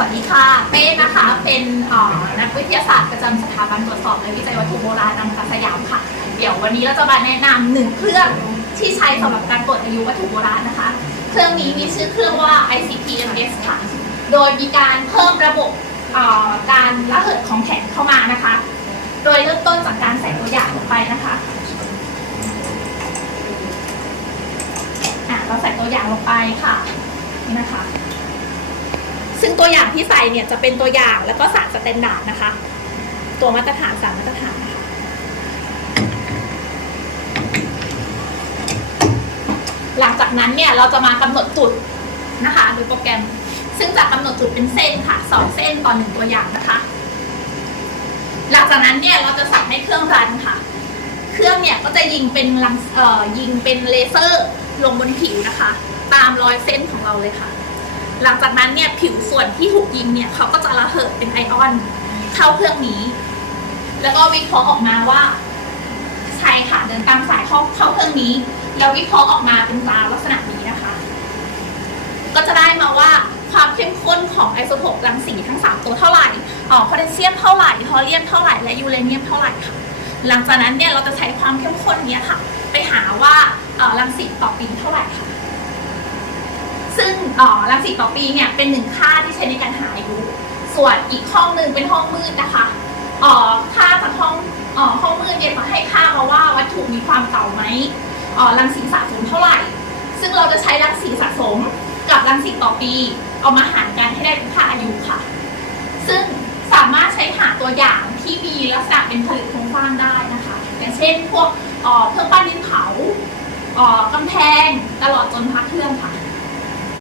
วัสดีค่ะ เป้นะคะ เป็นนักวิทยาศาสตร์ประจำสถาบันตรวจสอบและวิจัยวัตถุโบราณนำกาสยามค่ะ เดี๋ยววันนี้เราจะมาแนะนำหนึ่งเครื่องที่ใช้สำหรับการตรวจอายุวัตถุโบราณนะคะ เครื่องนี้มีชื่อเครื่องว่า ICP-MS ค่ะ โดยมีการเพิ่มระบบการระเหิดของแข็งเข้ามานะคะ โดยเริ่มต้นจากการใส่ตัวอย่างลงไปนะคะอะเราใส่ตัวอย่างลงไปค่ะนี่นะคะ ซึ่งตัวอย่างที่ใส่เนี่ยจะเป็นตัวอย่างแล้วก็สารสแตนดาร์ดนะคะ ตัวมาตรฐานสารมาตรฐานนะคะหลังจากนั้นเนี่ยเราจะมากำหนดจุดนะคะโดยโปรแกรม ซึ่งจะกำหนดจุดเป็นเส้นค่ะสองเส้นต่อหนึ่งตัวอย่างนะคะ หลังจากนั้นเนี่ยเราจะสั่งให้เครื่องรันค่ะ เครื่องเนี่ยก็จะยิงเป็นลังเอ่อยิงเป็นเลเซอร์ลงบนผิวนะคะ ตามรอยเส้นของเราเลยค่ะ หลังจากนั้นเนี่ยผิวส่วนที่ถูกยิงเนี่ยเขาก็จะระเหิดเป็นไอออนเข้าเครื่องนี้ แล้วก็วิเคราะห์ออกมาว่าใช่ค่ะเดินตามสายเข้าเข้าเครื่องนี้ แล้ววิเคราะห์ออกมาเป็นตราลักษณะนี้นะคะ ก็จะได้มาว่าความเข้มข้นของไอโซโทปรังสีทั้ง 3 ตัวเท่าไหร่อ๋อโพแทสเซียมเท่าไหร่ทอเรียมเท่าไหร่และยูเรเนียมเท่าไหร่ค่ะหลังจากนั้นเนี่ยเราจะใช้ความเข้มข้นนี้ค่ะ ไปหาว่ารังสีต่อปีเท่าไหร่ค่ะ ซึ่งอ่อรังสีต่อปีเนี่ยเป็นหนึ่งค่าที่ใช้ในการหาอายุ ส่วนอีกห้องหนึ่งเป็นห้องมืดนะคะอ่อค่าจากห้องอ่อห้องมืดเนี่ยจะให้ค่ามาว่าวัตถุมีความเก่าไหมอ่อรังสีสะสมเท่าไหร่ ซึ่งเราจะใช้รังสีสะสมกับรังสีต่อปี เอามาหารกันให้ได้เป็นค่าอายุค่ะ ซึ่งสามารถใช้หาตัวอย่างที่มีลักษณะเป็นผลิตโครงสร้างได้นะคะอย่างเช่นพวกเอ่อเครื่องปั้นดินเผาอ่อกำแพงตลอดจนพักเครื่องค่ะ